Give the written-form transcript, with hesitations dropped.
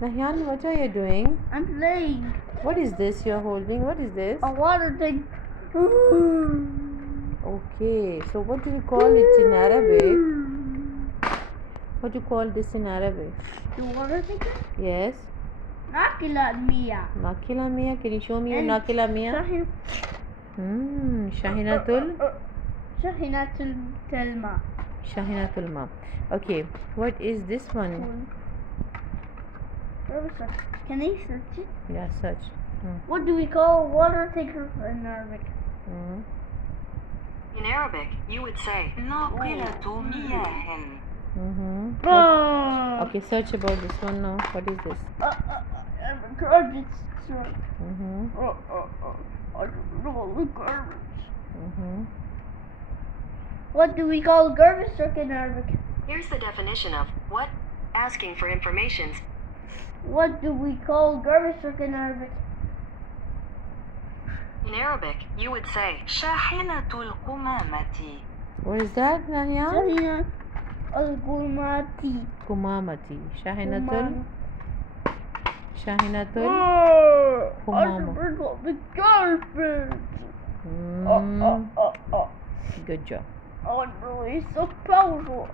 Nahyan, what are you doing? I'm playing What is this you're holding? What is this? a water thing. Okay, so what do you call it in Arabic? What do you call this in Arabic? The water thing? Yes. Nakila Mia. Nakila Mia. Can you show me your Nakila Mia? Shahinatul. Shahinatul Telma. Shahinatul Ma. Okay, what is this one? Can I search it? Yeah, search. What do we call water taker in Arabic? In Arabic, you would say ناقلة مياه. Okay, search about this one now. What is this? Garbage truck. I don't know the garbage. What do we call garbage truck in Arabic? Here's the definition of what? Asking for information. What do we call garbage truck in Arabic? In Arabic, you would say شاحنة القمامة. What is that, Nahyan? Shahina al-Gulmati. Kumamati. Shahinatul. Shahinatul. Oh, I Kumama. forgot the garbage. Good job. I'm really so powerful.